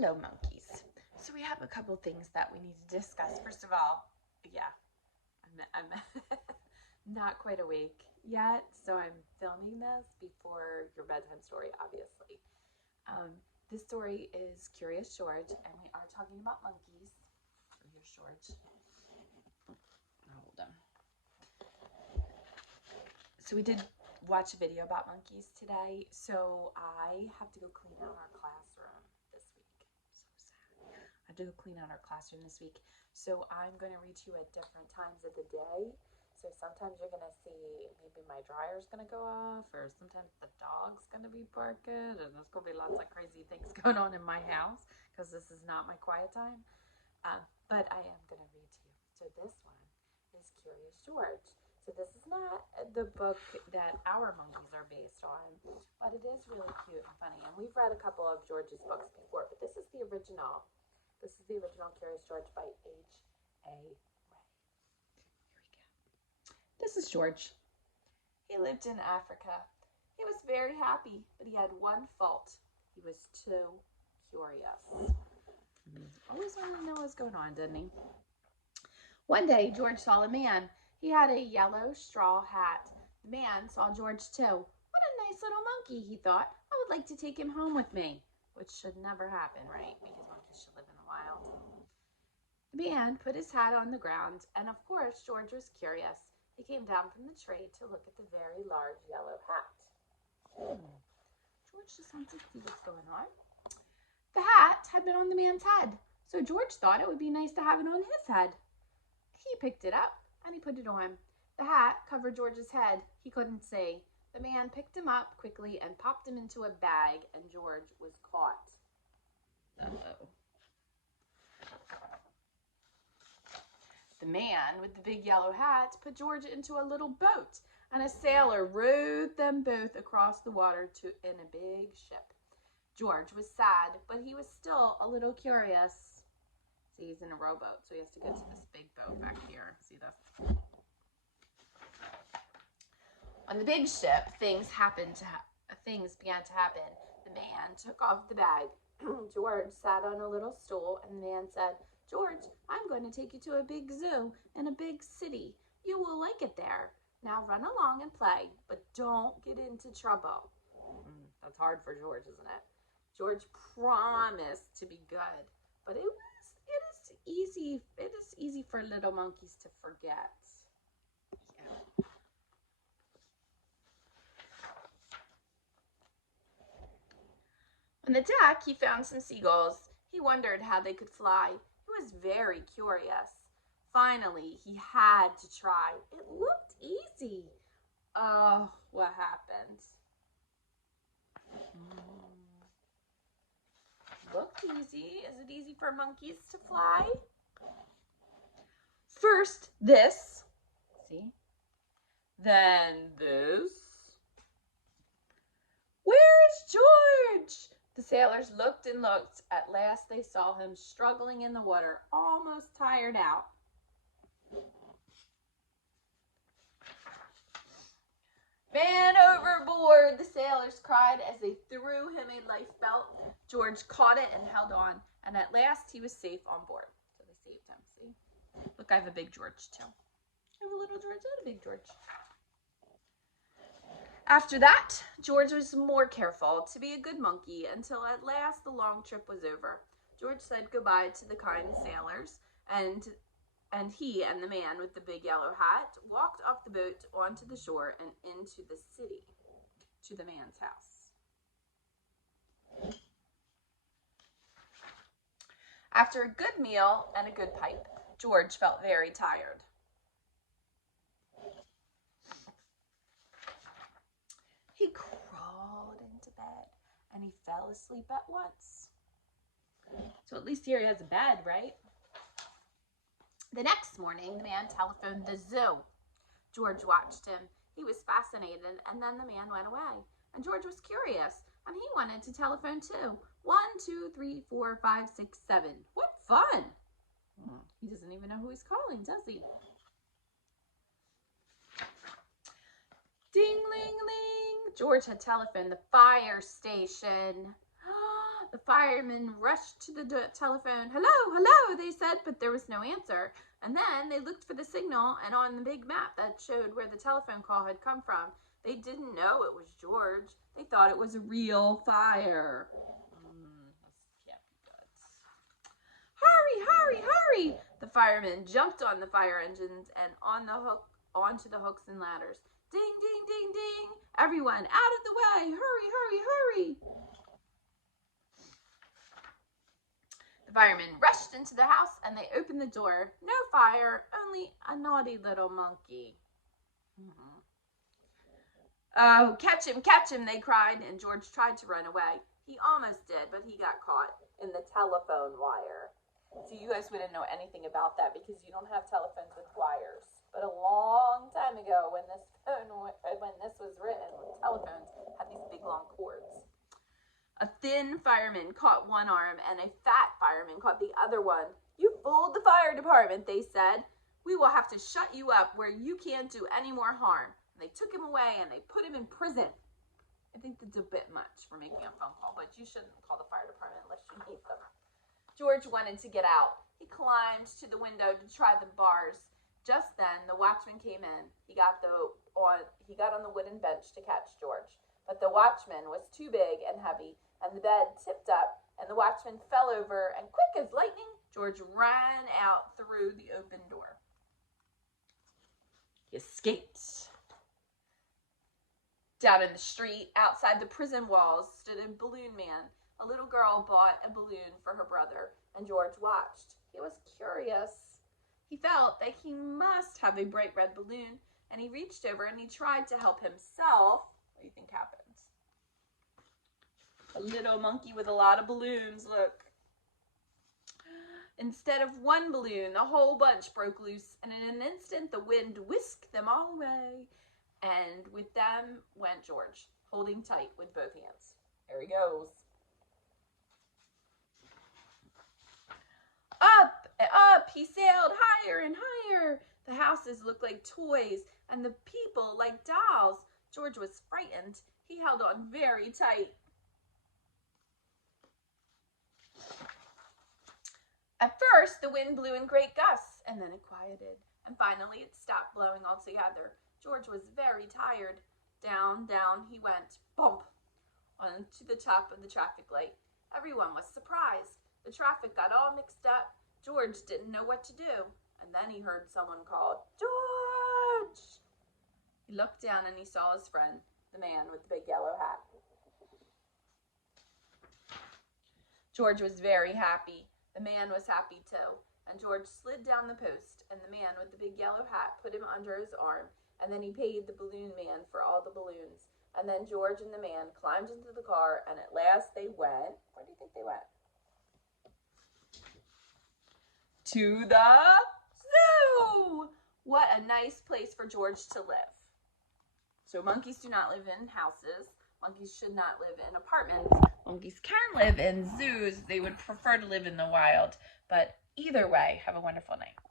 Hello, monkeys. So we have a couple things that we need to discuss. First of all, yeah, I'm not quite awake yet, so I'm filming this before your bedtime story, obviously. This story is Curious George, and we are talking about monkeys. So here's George. Hold on. So we did watch a video about monkeys today, so I have to go clean out our classroom this week. So sad. I have to go clean out our classroom this week. So I'm going to read to you at different times of the day. So sometimes you're going to see maybe my dryer's going to go off, or sometimes the dog's going to be barking, and there's going to be lots of crazy things going on in my house because this is not my quiet time. But I am going to read to you. So this one is Curious George. So this is not the book that our monkeys are based on, but it is really cute and funny. And we've read a couple of George's books before, but this is the original. This is the original Curious George by H.A. Rey. Here we go. This is George. He lived in Africa. He was very happy, but he had one fault. He was too curious. Always wanted to know what's going on, didn't he? One day, George saw a man. He had a yellow straw hat. The man saw George too. What a nice little monkey, he thought. I would like to take him home with me. Which should never happen, right? Because monkeys should live in the wild. The man put his hat on the ground, and of course, George was curious. He came down from the tree to look at the very large yellow hat. George just wants to see what's going on. The hat had been on the man's head, so George thought it would be nice to have it on his head. He picked it up and he put it on. The hat covered George's head. He couldn't see. The man picked him up quickly and popped him into a bag, and George was caught. Uh-oh. The man with the big yellow hat put George into a little boat, and a sailor rowed them both across the water in a big ship. George was sad, but he was still a little curious. See, he's in a rowboat, so he has to get to this big boat back here. See this? On the big ship, things began to happen. The man took off the bag. George sat on a little stool, and the man said, George, I'm going to take you to a big zoo in a big city. You will like it there. Now run along and play, but don't get into trouble. That's hard for George, isn't it? George promised to be good, but it is easy for little monkeys to forget. Yeah. On the deck, he found some seagulls. He wondered how they could fly. He was very curious. Finally, he had to try. It looked easy. Oh, what happened? Looked easy. Is it easy for monkeys to fly? First this, see? Then this. Where is George? The sailors looked and looked. At last they saw him struggling in the water, almost tired out. Man overboard, the sailors cried as they threw him a lifebelt. George caught it and held on, and at last he was safe on board. So they saved him, see? Look, I have a big George too. I have a little George and a big George. After that, George was more careful to be a good monkey until at last the long trip was over. George said goodbye to the kind sailors, and he and the man with the big yellow hat walked off the boat onto the shore and into the city, to the man's house. After a good meal and a good pipe, George felt very tired. He crawled into bed and he fell asleep at once. So at least here he has a bed, right? The next morning, the man telephoned the zoo. George watched him. He was fascinated, and then the man went away. And George was curious, and he wanted to telephone too. 1, 2, 3, 4, 5, 6, 7. What fun! He doesn't even know who he's calling, does he? Ding, ling, ling. George had telephoned the fire station. The firemen rushed to the telephone. Hello, hello, they said, but there was no answer. And then they looked for the signal, and on the big map that showed where the telephone call had come from, they didn't know it was George. They thought it was a real fire. This can't be good. Hurry, hurry, hurry! The firemen jumped on the fire engines and onto the hooks and ladders. Ding, ding, ding, ding! Everyone, out of the way! Hurry, hurry, hurry! The firemen rushed into the house and they opened the door. No fire, only a naughty little monkey. Oh, catch him, they cried, and George tried to run away. He almost did, but he got caught in the telephone wire. So you guys wouldn't know anything about that because you don't have telephones with wires. But a long time ago when this was written, telephones had these big long cords. A thin fireman caught one arm and a fat fireman caught the other one. You fooled the fire department, they said. We will have to shut you up where you can't do any more harm. They took him away and they put him in prison. I think that's a bit much for making a phone call, but you shouldn't call the fire department unless you need them. George wanted to get out. He climbed to the window to try the bars. Just then, the watchman came in. He got on the wooden bench to catch George, but the watchman was too big and heavy, and the bed tipped up, and the watchman fell over, and quick as lightning, George ran out through the open door. He escaped. Down in the street, outside the prison walls, stood a balloon man. A little girl bought a balloon for her brother, and George watched. He was curious. He felt that he must have a bright red balloon, and he reached over and he tried to help himself. What do you think happened? A little monkey with a lot of balloons, look. Instead of one balloon, the whole bunch broke loose, and in an instant the wind whisked them all away. And with them went George, holding tight with both hands. There he goes. Up, up, he sailed higher and higher. The houses looked like toys, and the people like dolls. George was frightened. He held on very tight. At first, the wind blew in great gusts, and then it quieted, and finally it stopped blowing altogether. George was very tired. Down, down he went, bump, onto the top of the traffic light. Everyone was surprised. The traffic got all mixed up. George didn't know what to do, and then he heard someone called, George! He looked down and he saw his friend, the man with the big yellow hat. George was very happy. The man was happy too, and George slid down the post, and the man with the big yellow hat put him under his arm, and then he paid the balloon man for all the balloons. And then George and the man climbed into the car, and at last they went, where do you think they went? To the zoo! What a nice place for George to live. So monkeys do not live in houses. Monkeys should not live in apartments. Monkeys can live in zoos. They would prefer to live in the wild. But either way, have a wonderful night.